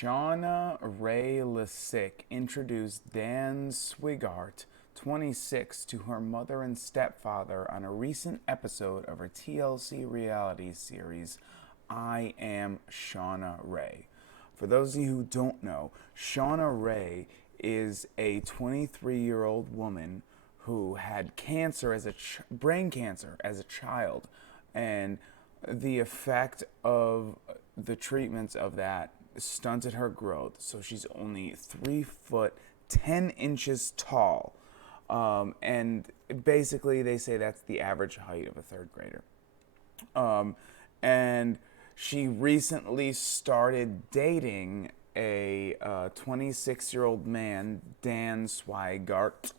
Shauna Ray Lisick introduced Dan Swigart, 26, to her mother and stepfather on a recent episode of her TLC reality series, I Am Shauna Ray. For those of you who don't know, Shauna Ray is a 23-year-old woman who had cancer brain cancer as a child, and the effect of the treatments of that stunted her growth, so she's only 3 foot 10 inches tall, and basically they say that's the average height of a third grader. And she recently started dating a 26-year-old man, Dan Swigart.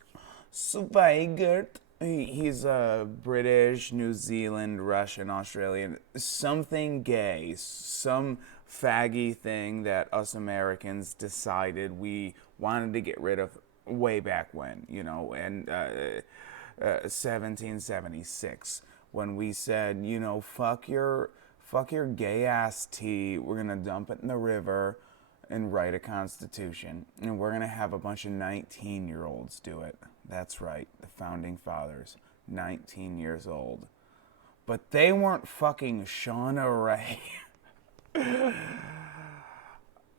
He's British, New Zealand, Russian, Australian, something gay, some faggy thing that us Americans decided we wanted to get rid of way back when, in 1776, when we said, fuck your gay ass tea, we're gonna dump it in the river and write a constitution, and we're gonna have a bunch of 19-year-olds do it. That's right, the founding fathers, 19 years old. But they weren't fucking Shauna Ray.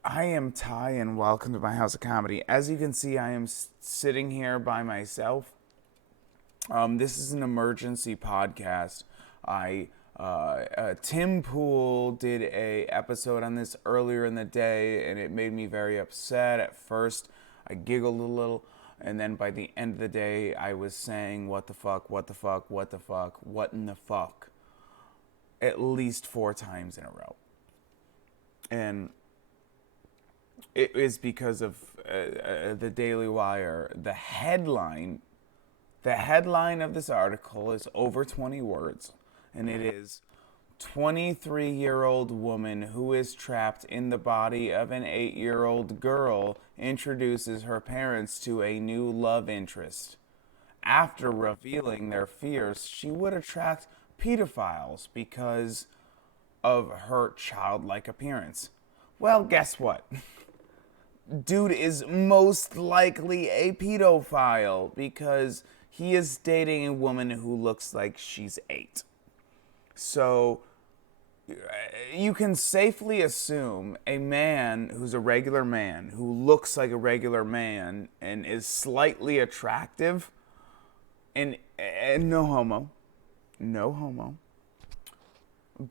I am Ty, and welcome to my house of comedy. As you can see, I am sitting here by myself. This is an emergency podcast. Tim Pool did a episode on this earlier in the day, and it made me very upset. At first, I giggled a little, and then by the end of the day, I was saying, what the fuck, what the fuck, what the fuck, what in the fuck, at least 4 times in a row. And it is because of the Daily Wire. The headline of this article is over 20 words, and it is 23-year-old woman who is trapped in the body of an 8-year-old girl introduces her parents to a new love interest. After revealing their fears, she would attract pedophiles because of her childlike appearance. Well, guess what? Dude is most likely a pedophile because he is dating a woman who looks like she's 8. So you can safely assume a man who's a regular man, who looks like a regular man and is slightly attractive, and no homo,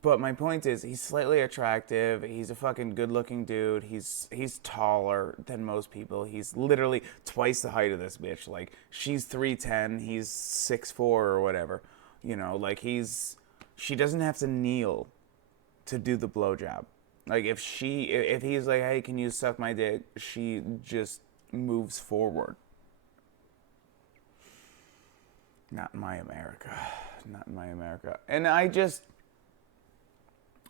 but my point is, he's slightly attractive. He's a fucking good-looking dude. He's taller than most people. He's literally twice the height of this bitch. Like, she's 3'10", he's 6'4" or whatever. She doesn't have to kneel to do the blowjob. Like, if he's like, hey, can you suck my dick? She just moves forward. Not in my America. Not in my America. And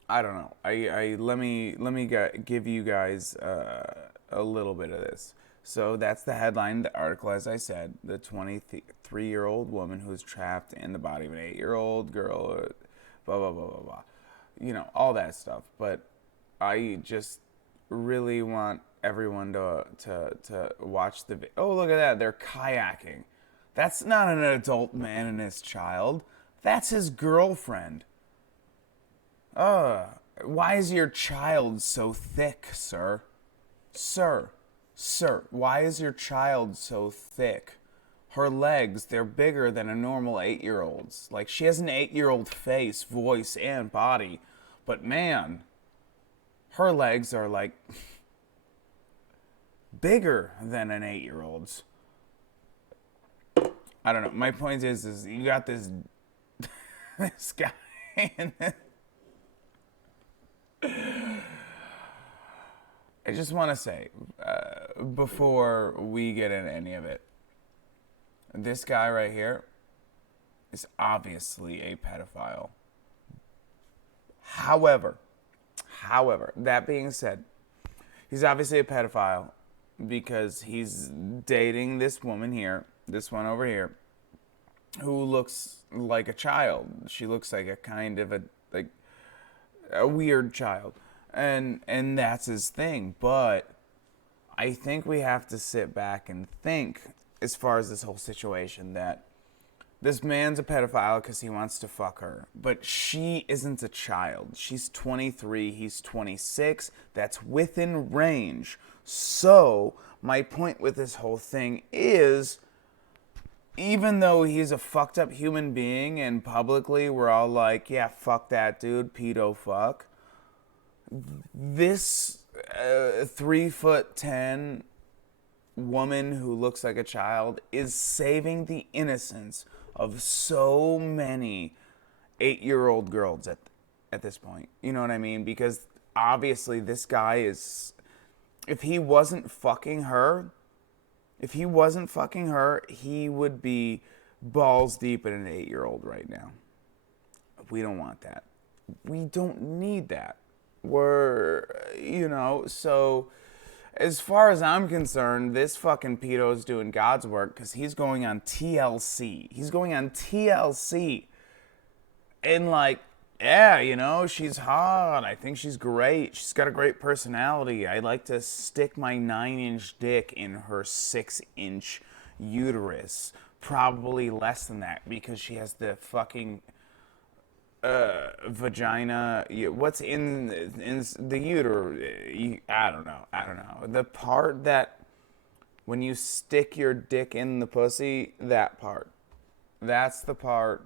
I don't know. Let me give you guys a little bit of this. So that's the headline of the article, as I said. The 23-year-old woman who is trapped in the body of an 8-year-old girl, blah, blah, blah, blah, blah. All that stuff. But I just really want everyone to watch the video. Oh, look at that. They're kayaking. That's not an adult man and his child. That's his girlfriend. Why is your child so thick, sir? Sir, why is your child so thick? Her legs, they're bigger than a normal 8-year-old's. Like, she has an 8-year-old face, voice, and body. But man, her legs are like bigger than an 8-year-old's. I don't know. My point is you got this this guy in this. I just want to say, before we get into any of it, this guy right here is obviously a pedophile. However, that being said, he's obviously a pedophile because he's dating this woman here, this one over here, who looks like a child. She looks like a kind of a weird child. and that's his thing. But I think we have to sit back and think, as far as this whole situation, that this man's a pedophile because he wants to fuck her. But she isn't a child. She's 23, he's 26. That's within range. So, my point with this whole thing is, even though he's a fucked up human being and publicly we're all like, yeah, fuck that dude, pedo fuck, this 3'10" woman who looks like a child is saving the innocence of so many 8-year-old girls at this point. You know what I mean? Because obviously this guy is, if he wasn't fucking her, he would be balls deep in an 8-year-old right now. We don't want that. We don't need that. So as far as I'm concerned, this fucking pedo is doing God's work because he's going on TLC. And like, yeah, she's hot. I think she's great. She's got a great personality. I like to stick my 9-inch dick in her 6-inch uterus. Probably less than that because she has the fucking vagina. What's in the uterus? I don't know. The part that when you stick your dick in the pussy, that part. That's the part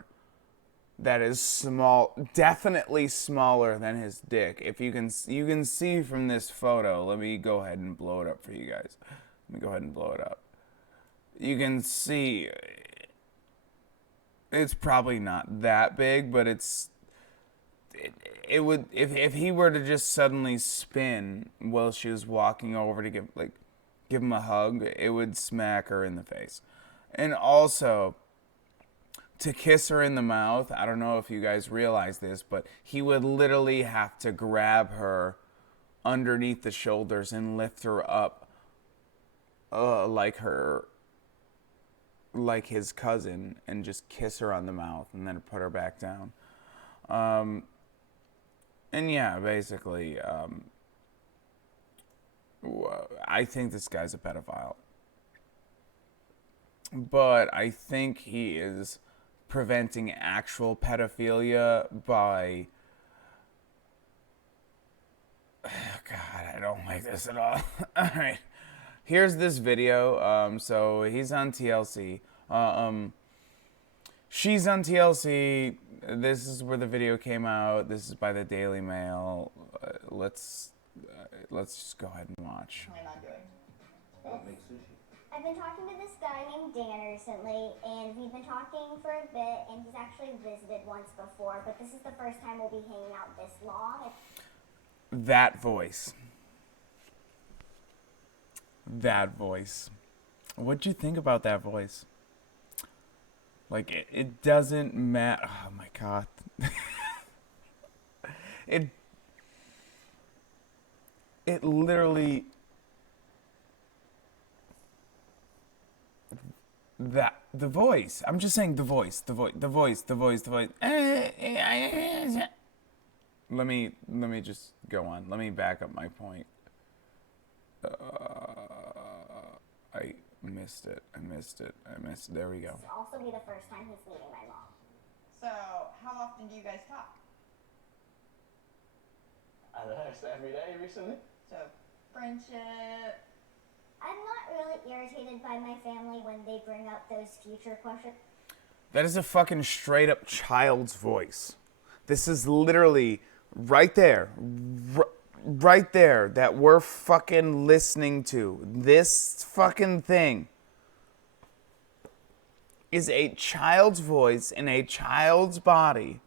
that is small, definitely smaller than his dick. If you can see from this photo. Let me go ahead and blow it up for you guys. You can see it's probably not that big, but it would, if he were to just suddenly spin while she was walking over to give him a hug, it would smack her in the face. And also, to kiss her in the mouth, I don't know if you guys realize this, but he would literally have to grab her underneath the shoulders and lift her up like his cousin, and just kiss her on the mouth and then put her back down. And yeah, basically, I think this guy's a pedophile. But I think he is preventing actual pedophilia by... God, I don't like this at all. Alright. Here's this video. So he's on TLC. She's on TLC. This is where the video came out. This is by the Daily Mail. Let's just go ahead and watch. I've been talking to this guy named Dan recently, and we've been talking for a bit, and he's actually visited once before, but this is the first time we'll be hanging out this long. That voice. What'd you think about that voice? Like, it doesn't matter. Oh my God. It literally... The voice. I'm just saying the voice. Let me just go on. Let me back up my point. I missed it. There we go. This will also be the first time he's meeting my mom. So, how often do you guys talk? I don't know, every day recently. So, friendship. I'm not really irritated by my family when they bring up those future questions. That is a fucking straight up child's voice. This is literally right there. Right there that we're fucking listening to. This fucking thing is a child's voice in a child's body.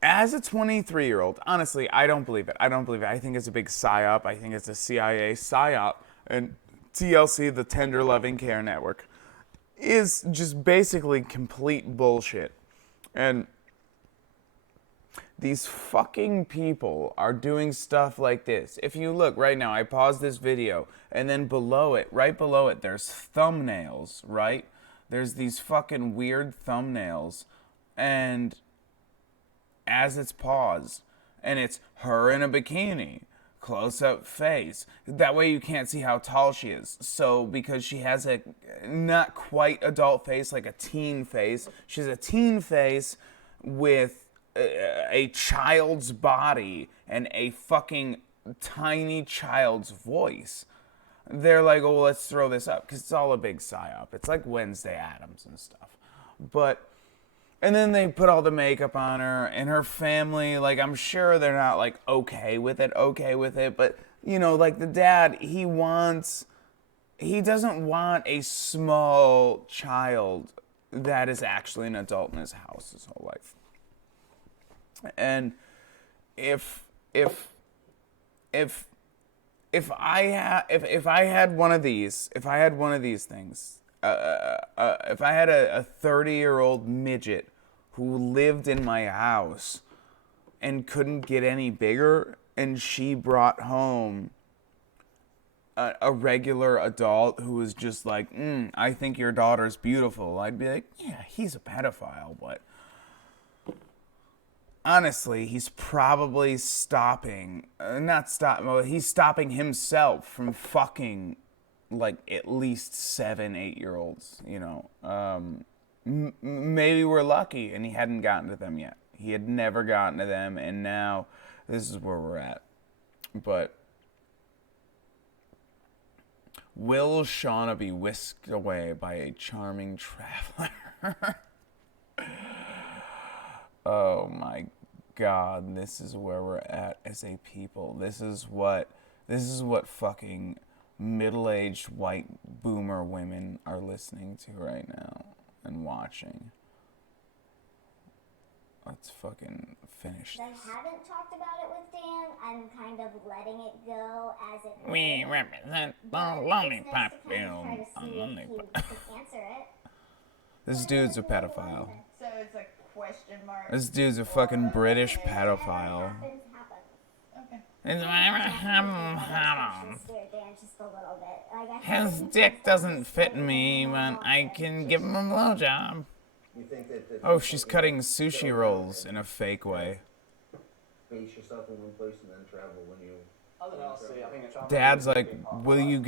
As a 23-year-old, honestly, I don't believe it. I think it's a big psyop. I think it's a CIA psyop. And TLC, the Tender Loving Care Network, is just basically complete bullshit. And these fucking people are doing stuff like this. If you look right now, I paused this video, and then right below it, there's thumbnails, right? There's these fucking weird thumbnails. And as it's paused, and it's her in a bikini, close-up face. That way you can't see how tall she is. So because she has a not quite adult face, like a teen face, she has a teen face with a child's body and a fucking tiny child's voice. They're like, oh, let's throw this up because it's all a big psyop. It's like Wednesday Addams and stuff. And then they put all the makeup on her and her family. Like, I'm sure they're not like okay with it. But you know, like the dad, he doesn't want a small child that is actually an adult in his house his whole life. And if I had one of these things, if I had a 30-year-old midget who lived in my house and couldn't get any bigger, and she brought home a regular adult who was just like, I think your daughter's beautiful, I'd be like, yeah, he's a pedophile, but honestly, he's probably he's stopping himself from fucking like at least 7, 8-year-olds, you know. Maybe we're lucky and he hadn't gotten to them yet. He had never gotten to them, and now this is where we're at. But will Shauna be whisked away by a charming traveler? Oh my God, this is where we're at as a people. This is what fucking middle-aged white boomer women are listening to right now and watching. Let's fucking finish this. I haven't talked about it with Dan. I'm kind of letting it go as it We goes. represent the But lollipop it's nice to kind of film. try to see if you can answer it. This dude's a pedophile. So it's a question mark. This dude's a fucking British Whatever pedophile. happens, happens. Okay. It's whatever happens. Scared Dan just a little bit. Like, I His think dick doesn't fit me, but I can give him a blowjob. You think that Oh, she's cutting sushi rolls in a fake way. base yourself in one place and then travel when you... I don't know, see, I think it's travel. Dad's like, will you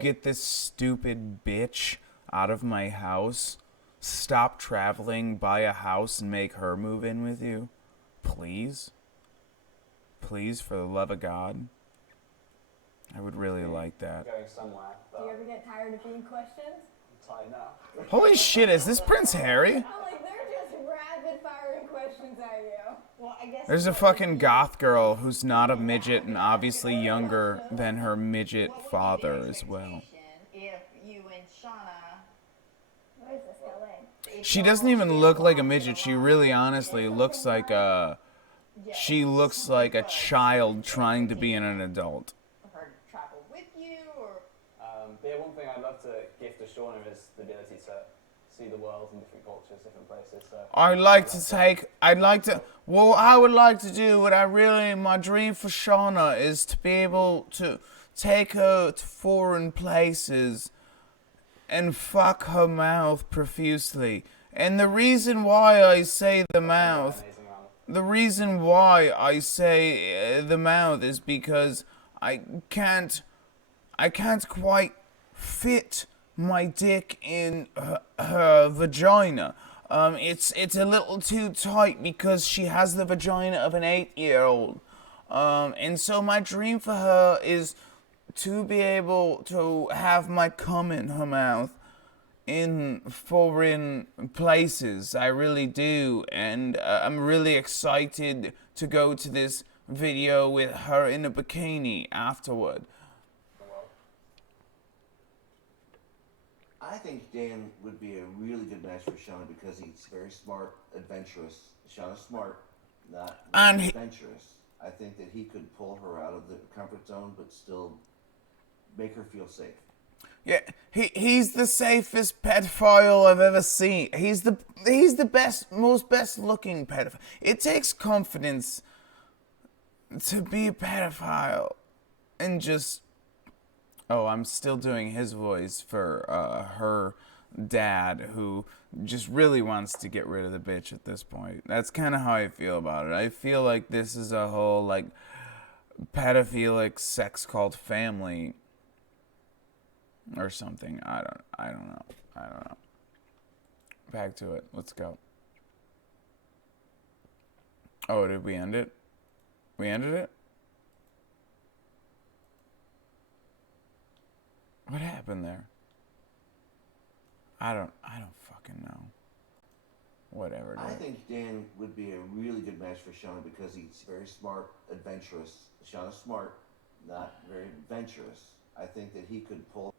get this stupid bitch out of my house? Stop traveling, buy a house, and make her move in with you? Please? Please, for the love of God? I would really like that. Going somewhere, Do you but ever get tired of being questioned? I'm tired now. Holy shit, is this Prince Harry? I'm like, they're just rapid firing questions at you. Well, I guess There's a fucking goth girl who's not a midget and obviously younger than her midget what would be the father as well. expectation if you and Shauna... Where's this going? She doesn't even look like a midget. She really honestly looks like a child trying to be an adult. Her to travel with you, or... But yeah, one thing I'd love to give to Shauna is the ability to see the world in different cultures, different places. So what I would like to do, my dream for Shauna is to be able to take her to foreign places and fuck her mouth profusely. And the reason why I say the mouth, amazing, man. the reason why I say the mouth is because I can't quite fit my dick in her vagina. It's a little too tight because she has the vagina of an 8-year-old. And so my dream for her is to be able to have my cum in her mouth in foreign places. I really do. And I'm really excited to go to this video with her in a bikini afterward. I think Dan would be a really good match for Shauna because he's very smart, adventurous. Shauna's smart, not And adventurous. I think that he could pull her out of the comfort zone, but still make her feel safe. Yeah, he's the safest pedophile I've ever seen. He's the best looking pedophile. It takes confidence to be a pedophile and just... Oh, I'm still doing his voice for her dad who just really wants to get rid of the bitch at this point. That's kind of how I feel about it. I feel like this is a whole like pedophilic sex cult family or something. I don't know. Back to it. Let's go. Oh, did we end it? We ended it? What happened there? I don't fucking know. Whatever it I is. think Dan would be a really good match for Shauna because he's very smart, adventurous. Shauna's smart, not very adventurous. I think that he could pull.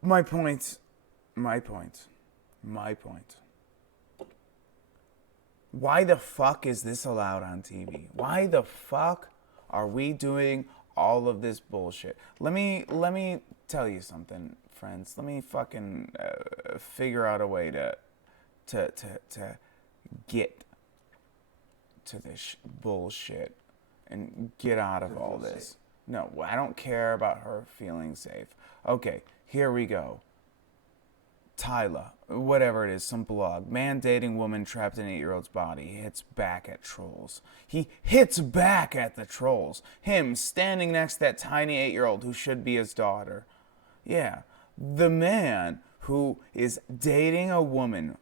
My point. Why the fuck is this allowed on TV? Why the fuck are we doing all of this bullshit? Let me tell you something, friends. Let me fucking figure out a way to get to this bullshit and get out of all this. No, I don't care about her feeling safe. Okay, here we go. Tyler, whatever it is, some blog. Man dating woman trapped in 8-year-old's body. He hits back at trolls. He hits back at the trolls. Him standing next to that tiny 8-year-old who should be his daughter. Yeah, the man who is dating a woman,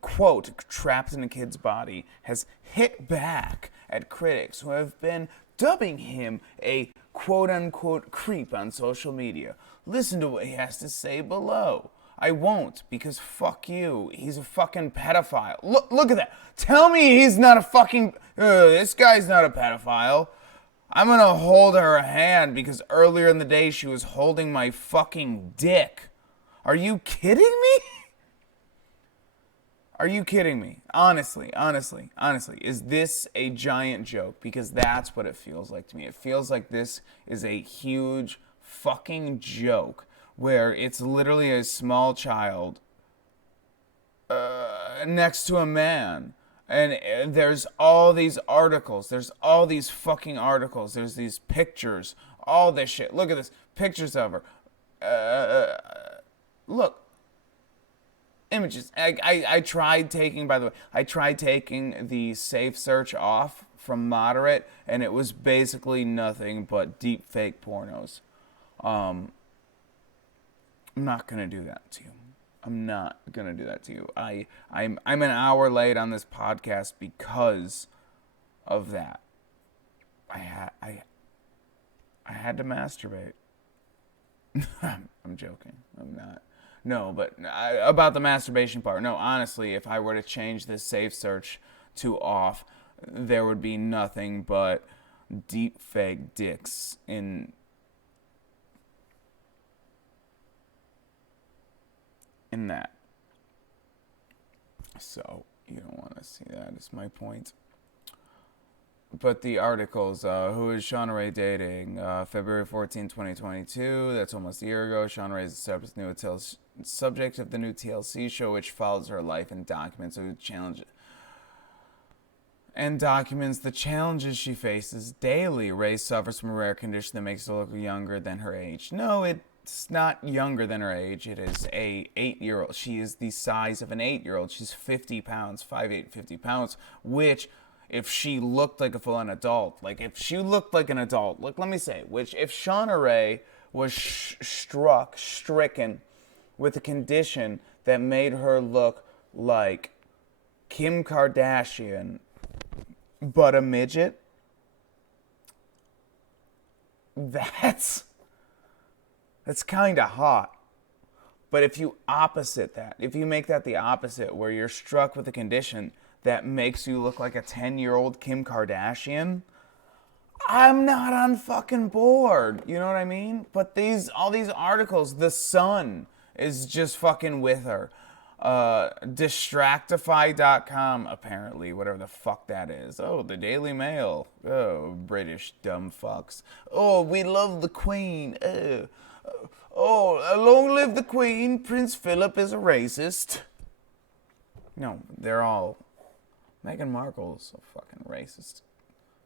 quote, trapped in a kid's body, has hit back at critics who have been dubbing him a quote-unquote creep on social media. Listen to what he has to say below. I won't, because fuck you. He's a fucking pedophile. Look at that. Tell me he's not a fucking... this guy's not a pedophile. I'm gonna hold her hand because earlier in the day she was holding my fucking dick. Are you kidding me? Are you kidding me? Honestly. Is this a giant joke? Because that's what it feels like to me. It feels like this is a huge fucking joke where it's literally a small child next to a man. And there's all these articles. There's all these fucking articles. There's these pictures. All this shit. Look at this. Pictures of her. Look. Images. I tried taking, by the way, I tried taking the safe search off from moderate, and it was basically nothing but deep fake pornos. I'm not gonna do that to you. I'm not gonna do that to you. I'm an hour late on this podcast because of that. I had to masturbate. I'm joking. I'm not. No, but about the masturbation part. No, honestly, if I were to change this safe search to off, there would be nothing but deep fake dicks in that. So, you don't want to see that, is my point. But the articles, who is Shauna Ray dating? February 14, 2022, that's almost a year ago. Shauna Ray is the subject of the new TLC show, which follows her life and documents the challenges she faces daily. Ray suffers from a rare condition that makes her look younger than her age. No, it's not younger than her age. It is a 8-year-old. She is the size of an 8-year-old. She's 50 pounds, 5'8", 50 pounds, which, if she looked like a full-on adult, like if she looked like an adult, like let me say, which if Shauna Ray was stricken with a condition that made her look like Kim Kardashian, but a midget, that's kind of hot. But if you opposite that, if you make that the opposite, where you're struck with a condition that makes you look like a 10-year-old Kim Kardashian, I'm not on fucking board. You know what I mean? But all these articles, The Sun is just fucking with her. Distractify.com, apparently, whatever the fuck that is. Oh, the Daily Mail. Oh, British dumb fucks. Oh, we love the Queen. Oh, long live the Queen. Prince Philip is a racist. No, they're all... Meghan Markle's a fucking racist.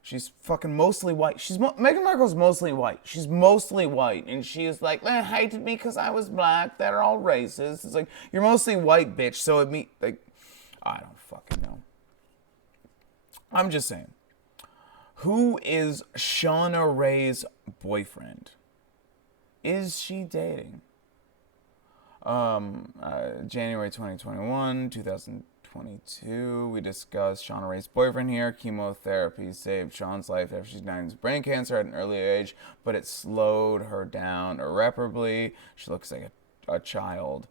She's fucking mostly white. Meghan Markle's mostly white. She's mostly white. And she is like, they hated me because I was black. They're all racist. It's like, you're mostly white, bitch. So I don't fucking know. I'm just saying. Who is Shauna Ray's boyfriend? Is she dating? January 2021, 2022, we discussed Shauna Ray's boyfriend here. Chemotherapy saved Sean's life after she died of brain cancer at an early age, but it slowed her down irreparably. She looks like a child.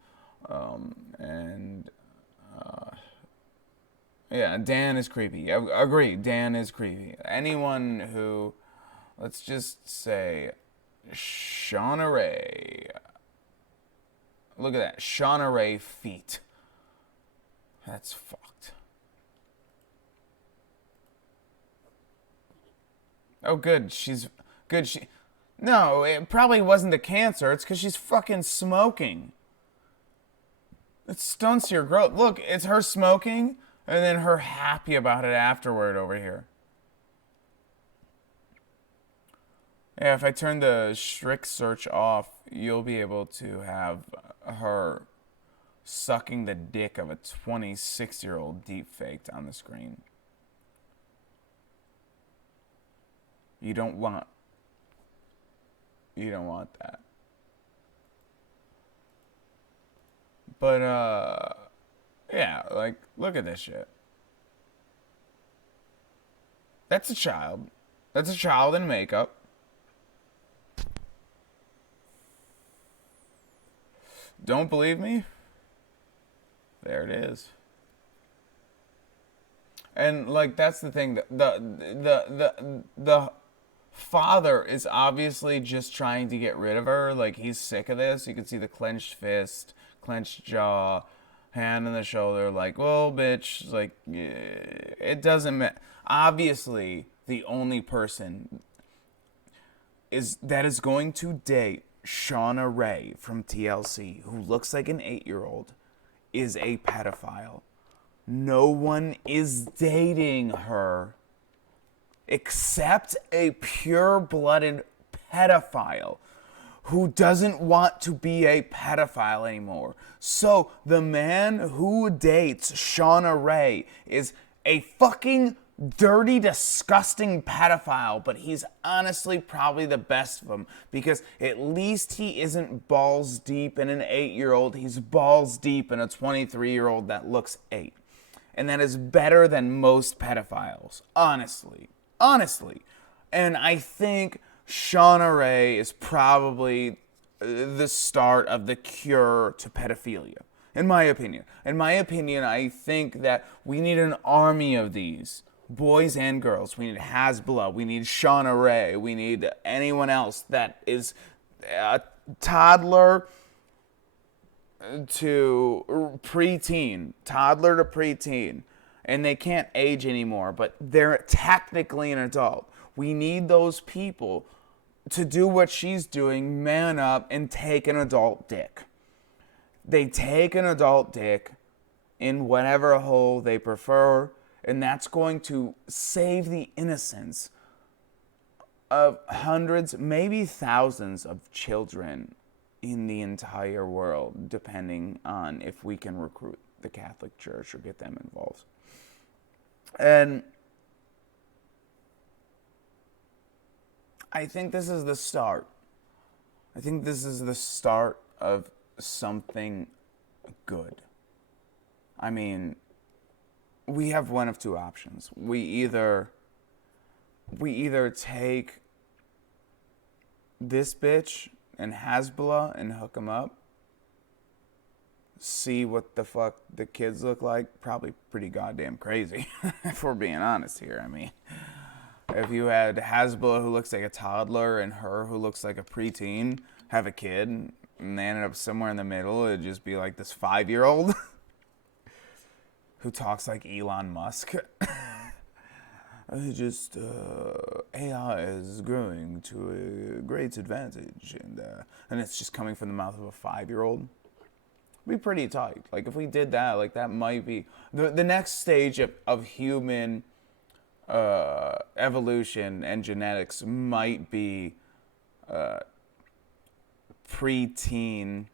Yeah, Dan is creepy. I agree, Dan is creepy. Anyone who, let's just say, Shauna Ray. Look at that, Shauna Ray feet. That's fucked. Oh, good. She's good. No, it probably wasn't the cancer. It's because she's fucking smoking. It stunts your growth. Look, it's her smoking and then her happy about it afterward over here. Yeah, if I turn the Shrek search off, you'll be able to have her sucking the dick of a 26-year-old deep-faked on the screen. You don't want that. But, yeah, like, look at this shit. That's a child. That's a child in makeup. Don't believe me? There it is. And like that's the thing. The father is obviously just trying to get rid of her. Like he's sick of this. You can see the clenched fist, clenched jaw, hand on the shoulder. Like, well, bitch. Like, it doesn't matter. Obviously, the only person that is going to date Shauna Ray from TLC, who looks like an 8-year-old, is a pedophile. No one is dating her except a pure-blooded pedophile who doesn't want to be a pedophile anymore. So the man who dates Shauna Ray is a fucking dirty, disgusting pedophile, but he's honestly probably the best of them because at least he isn't balls deep in an 8-year-old. He's balls deep in a 23-year-old that looks 8. And that is better than most pedophiles, honestly. And I think Shauna Ray is probably the start of the cure to pedophilia, in my opinion. I think that we need an army of these. Boys and girls. We need Hasbula. We need Shauna Ray. We need anyone else that is a toddler to preteen. Toddler to preteen. And they can't age anymore, but they're technically an adult. We need those people to do what she's doing, man up, and take an adult dick. They take an adult dick in whatever hole they prefer, and that's going to save the innocence of hundreds, maybe thousands of children in the entire world, depending on if we can recruit the Catholic Church or get them involved. And I think this is the start. I think this is the start of something good. I mean, we have one of two options. We either take this bitch and Hasbula and hook him up, see what the fuck the kids look like. Probably pretty goddamn crazy, if we're being honest here. I mean, if you had Hasbula who looks like a toddler and her who looks like a preteen have a kid, and they ended up somewhere in the middle, it'd just be like this 5-year-old who talks like Elon Musk. AI is growing to a great advantage, and it's just coming from the mouth of a 5-year-old. Be pretty tight. Like if we did that, like that might be the next stage of human evolution and genetics might be preteen,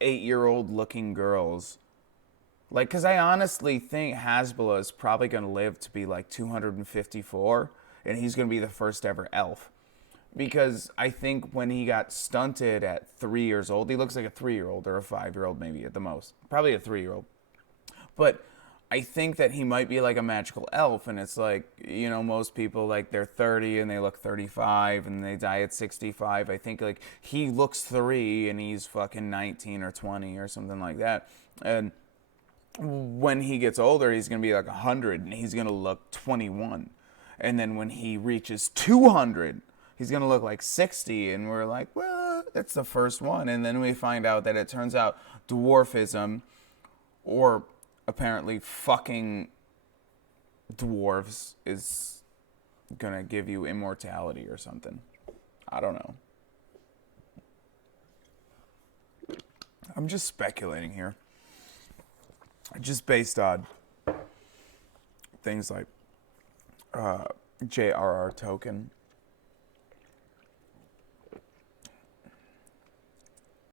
8-year-old looking girls. Like, because I honestly think Hasbula is probably going to live to be like 254, and he's going to be the first ever elf. Because I think when he got stunted at 3 years old, he looks like a 3-year-old or a 5-year-old maybe at the most. Probably a 3-year-old. But I think that he might be like a magical elf, and it's like, you know, most people, like, they're 30 and they look 35 and they die at 65. I think, like, he looks 3 and he's fucking 19 or 20 or something like that. And when he gets older, he's going to be like 100 and he's going to look 21. And then when he reaches 200, he's going to look like 60. And we're like, well, that's the first one. And then we find out that it turns out dwarfism, or apparently fucking dwarves, is going to give you immortality or something. I don't know. I'm just speculating here. Just based on things like J.R.R. Tolkien